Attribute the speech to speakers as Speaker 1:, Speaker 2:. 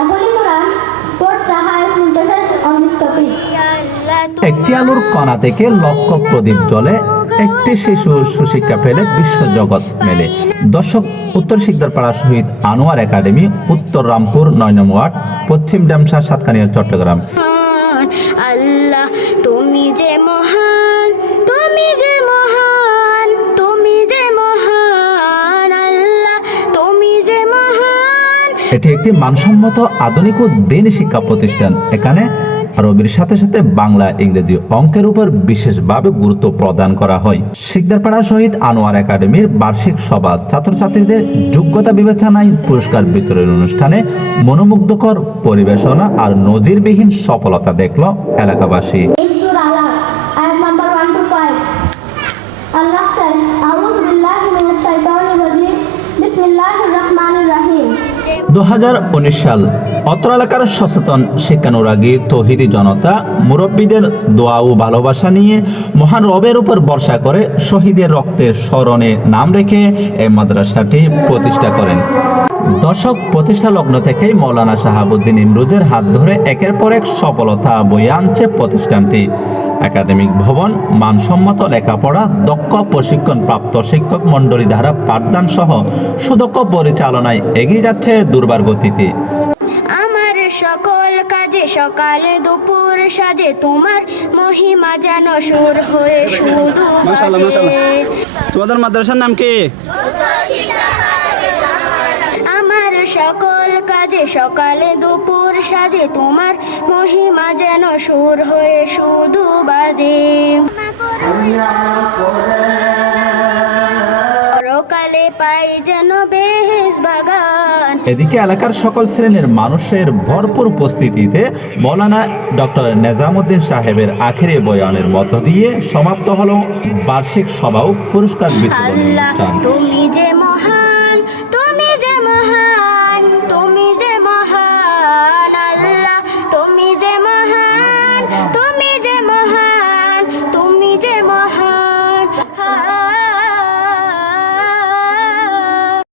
Speaker 1: The Holy Quran quotes the highest limitations on this topic.
Speaker 2: একটি আলুর কণা থেকে লক্ষ প্রদীপ জ্বলে একটি শিশু সুশিক্ষা পেলে বিশ্বজগৎ মেলে দর্শক উত্তর শিকদার পাড়া শহীদ আনোয়ার একাডেমি উত্তর রামপুর নয় নম্বর ওয়ার্ড পশ্চিম ড্যামসা সাতকানিয়া চট্টগ্রাম
Speaker 3: আল্লাহ তুমি যে মহান
Speaker 2: এটি একটি মানসম্মত আধুনিক ও দিনী শিক্ষা প্রতিষ্ঠান। এখানে আরবির সাথে সাথে বাংলা, ইংরেজি অঙ্কের উপর বিশেষভাবে গুরুত্ব প্রদান করা হয়। শিকদারপাড়া শহীদ আনোয়ার একাডেমির বার্ষিক সভা ছাত্রছাত্রীদের যোগ্যতা বিবেচনায় পুরস্কার বিতরণ অনুষ্ঠানে মনোমুগ্ধকর পরিবেশনা আর নজিরবিহীন সফলতা দেখল এলাকাবাসী।
Speaker 1: দু হাজার
Speaker 2: উনিশ সাল অত্র এলাকার সচেতন শিক্ষানুরাগী তহিদি জনতা মুরব্বীদের দোয়া ও ভালোবাসা নিয়ে মহান রবের উপর ভরসা করে শহীদের রক্তের স্মরণে নাম রেখে এই মাদ্রাসাটি প্রতিষ্ঠা করেন। দশক প্রতিষ্ঠা লগ্ন থেকেই মৌলানা শাহাবুদ্দিন ইমরুজের হাত ধরে একের পর এক সফলতা বয়ে আনছে প্রতিষ্ঠানটি। একাডেমিক ভবন মানসম্মত লেখাপড়া দক্ষ প্রশিক্ষণ প্রাপ্ত শিক্ষক মণ্ডলী দ্বারা পাঠদান সহ সুদক্ষ পরিচালনায় এগিয়ে যাচ্ছে দুর্বার গতিতে।
Speaker 3: আমার সকল কাজে সকালে দুপুর সাজে তোমার মহিমা যেন সুর হয়ে শুধু
Speaker 4: মাশাআল্লাহ, মাশাআল্লাহ। তোমাদের মাদ্রাসার নাম কি?
Speaker 3: আমার সকল কাজে সকালে দুপুর সাজে তোমার মহিমা যেন সুর হয়ে শুধু বাজে। পরকালে পাই যেন বেহেস বাগান।
Speaker 2: এদিকে এলাকার সকল শ্রেণির মানুষের ভরপুর উপস্থিতিতে মৌলানা ডক্টর নেজামুদ্দিন সাহেবের আখেরে বয়ানের মধ্য দিয়ে সমাপ্ত হলো বার্ষিক সভা ও পুরস্কার বিতরণ অনুষ্ঠান।
Speaker 3: তুমি যে